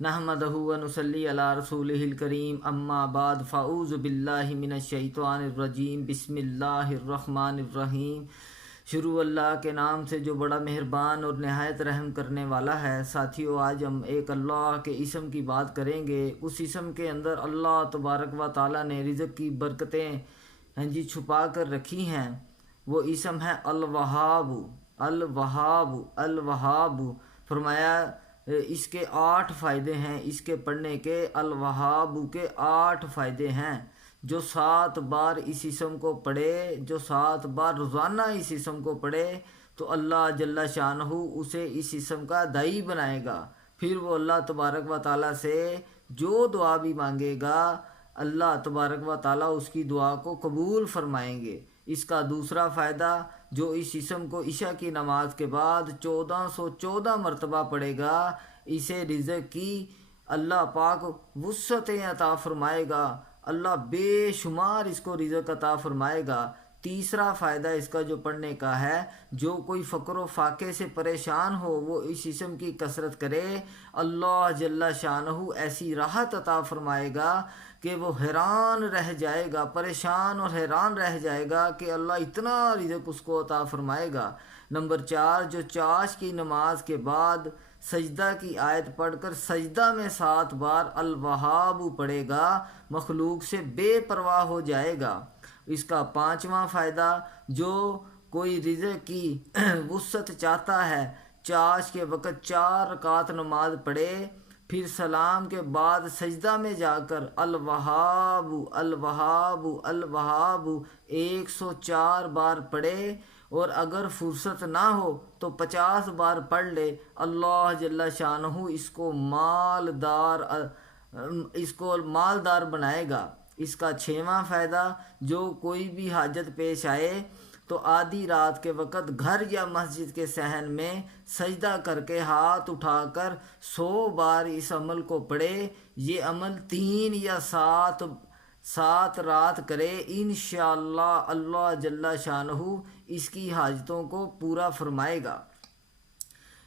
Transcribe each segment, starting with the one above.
نحمدہ و نصلی علی رسولہ الکریم اما بعد فاعوذ باللہ من الشیطان الرجیم بسم اللہ الرحمن الرحیم۔ شروع اللہ کے نام سے جو بڑا مہربان اور نہایت رحم کرنے والا ہے۔ ساتھیو، آج ہم ایک اللہ کے اسم کی بات کریں گے۔ اس اسم کے اندر اللہ تبارک و تعالیٰ نے رزق کی برکتیں چھپا کر رکھی ہیں۔ وہ اسم ہے الوہاب۔ الوہاب الوہاب فرمایا اس کے 8 فائدے ہیں۔ اس کے پڑھنے کے الوہاب کے 8 فائدے ہیں۔ جو 7 بار اس اسم کو پڑھے، جو 7 بار روزانہ اس اسم کو پڑھے تو اللہ جل شانہ اسے اس اسم کا داعی بنائے گا۔ پھر وہ اللہ تبارک و تعالیٰ سے جو دعا بھی مانگے گا، اللہ تبارک و تعالیٰ اس کی دعا کو قبول فرمائیں گے۔ اس کا دوسرا فائدہ، جو اس اسم کو عشاء کی نماز کے بعد 1414 مرتبہ پڑھے گا، اسے رزق کی اللہ پاک وسعتیں عطا فرمائے گا۔ اللہ بے شمار اس کو رزق عطا فرمائے گا۔ تیسرا فائدہ اس کا جو پڑھنے کا ہے، جو کوئی فقر و فاقے سے پریشان ہو وہ اس اسم کی کثرت کرے، اللہ جل شانہ ایسی راحت عطا فرمائے گا کہ وہ حیران رہ جائے گا، پریشان اور حیران رہ جائے گا کہ اللہ اتنا رزق اس کو عطا فرمائے گا۔ نمبر 4، جو چاش کی نماز کے بعد سجدہ کی آیت پڑھ کر سجدہ میں 7 بار الوہاب پڑھے گا، مخلوق سے بے پرواہ ہو جائے گا۔ اس کا 5واں فائدہ، جو کوئی رزق کی وسعت چاہتا ہے، چاش کے وقت 4 رکعت نماز پڑھے، پھر سلام کے بعد سجدہ میں جا کر الوہاب الوہاب الوہاب 104 بار پڑھے، اور اگر فرصت نہ ہو تو 50 بار پڑھ لے، اللہ جل شانہ اس کو مالدار بنائے گا۔ اس کا 6واں فائدہ، جو کوئی بھی حاجت پیش آئے تو آدھی رات کے وقت گھر یا مسجد کے صحن میں سجدہ کر کے ہاتھ اٹھا کر 100 بار اس عمل کو پڑھے۔ یہ عمل 3 یا 7 رات کرے، انشاءاللہ اللہ جل شانہ اس کی حاجتوں کو پورا فرمائے گا۔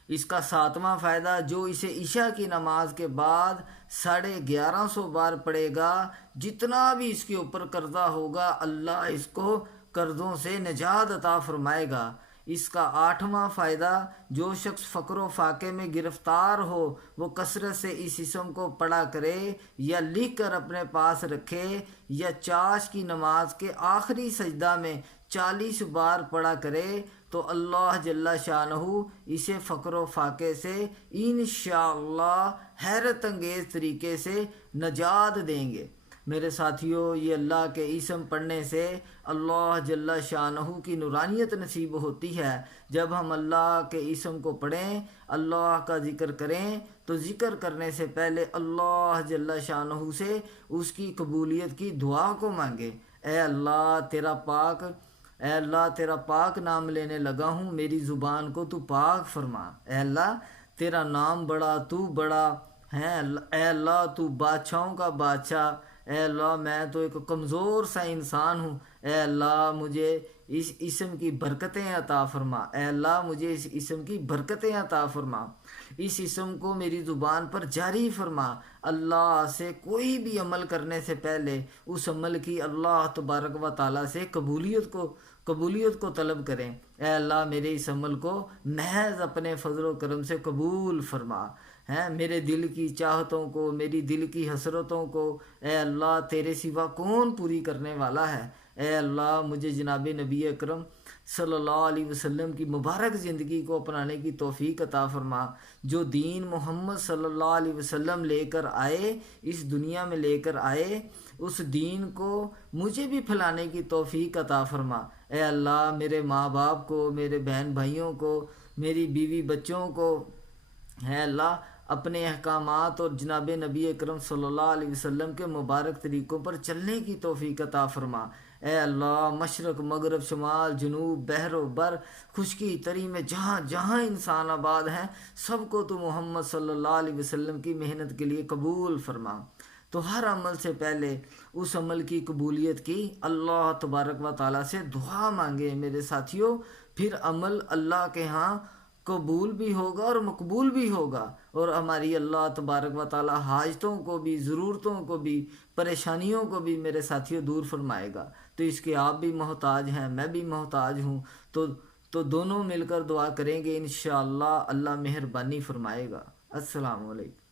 اس کا 7واں فائدہ، جو اسے عشاء کی نماز کے بعد 1150 بار پڑھے گا، جتنا بھی اس کے اوپر قرضہ ہوگا اللہ اس کو قرضوں سے نجات عطا فرمائے گا۔ اس کا 8واں فائدہ، جو شخص فقر و فاقے میں گرفتار ہو وہ کثرت سے اس اسم کو پڑھا کرے، یا لکھ کر اپنے پاس رکھے، یا چاش کی نماز کے آخری سجدہ میں 40 بار پڑھا کرے تو اللہ جل شانہ اسے فقر و فاقے سے انشاءاللہ حیرت انگیز طریقے سے نجات دیں گے۔ میرے ساتھیوں، یہ اللہ کے اسم پڑھنے سے اللہ جل شانہ کی نورانیت نصیب ہوتی ہے۔ جب ہم اللہ کے اسم کو پڑھیں، اللہ کا ذکر کریں، تو ذکر کرنے سے پہلے اللہ جل شانہ سے اس کی قبولیت کی دعا کو مانگیں۔ اے اللہ تیرا پاک نام لینے لگا ہوں، میری زبان کو تو پاک فرما۔ اے اللہ تیرا نام بڑا، تو بڑا ہے۔ اے اللہ تو بادشاہوں کا بادشاہ۔ اے اللہ میں تو ایک کمزور سا انسان ہوں۔ اے اللہ مجھے اس اسم کی برکتیں عطا فرما۔ اے اللہ مجھے اس اسم کی برکتیں عطا فرما۔ اس اسم کو میری زبان پر جاری فرما۔ اللہ سے کوئی بھی عمل کرنے سے پہلے اس عمل کی اللہ تبارک و تعالیٰ سے قبولیت کو طلب کریں۔ اے اللہ میرے اس عمل کو محض اپنے فضل و کرم سے قبول فرما۔ میرے دل کی چاہتوں کو، میری دل کی حسرتوں کو اے اللہ تیرے سوا کون پوری کرنے والا ہے۔ اے اللہ مجھے جناب نبی اکرم صلی اللہ علیہ وسلم کی مبارک زندگی کو اپنانے کی توفیق عطا فرما۔ جو دین محمد صلی اللہ علیہ وسلم لے کر آئے، اس دنیا میں لے کر آئے، اس دین کو مجھے بھی پھیلانے کی توفیق عطا فرما۔ اے اللہ میرے ماں باپ کو، میرے بہن بھائیوں کو، میری بیوی بچوں کو اے اللہ اپنے احکامات اور جناب نبی اکرم صلی اللہ علیہ وسلم کے مبارک طریقوں پر چلنے کی توفیق عطا فرما۔ اے اللہ مشرق مغرب شمال جنوب بحر و بر خشکی تری میں جہاں جہاں انسان آباد ہیں، سب کو تو محمد صلی اللہ علیہ وسلم کی محنت کے لیے قبول فرما۔ تو ہر عمل سے پہلے اس عمل کی قبولیت کی اللہ تبارک و تعالیٰ سے دعا مانگے میرے ساتھیوں، پھر عمل اللہ کے ہاں قبول بھی ہوگا اور مقبول بھی ہوگا، اور ہماری اللہ تبارک و تعالی حاجتوں کو بھی، ضرورتوں کو بھی، پریشانیوں کو بھی میرے ساتھیوں دور فرمائے گا۔ تو اس کے آپ بھی محتاج ہیں، میں بھی محتاج ہوں، تو دونوں مل کر دعا کریں گے، انشاءاللہ اللہ مہربانی فرمائے گا۔ السلام علیکم۔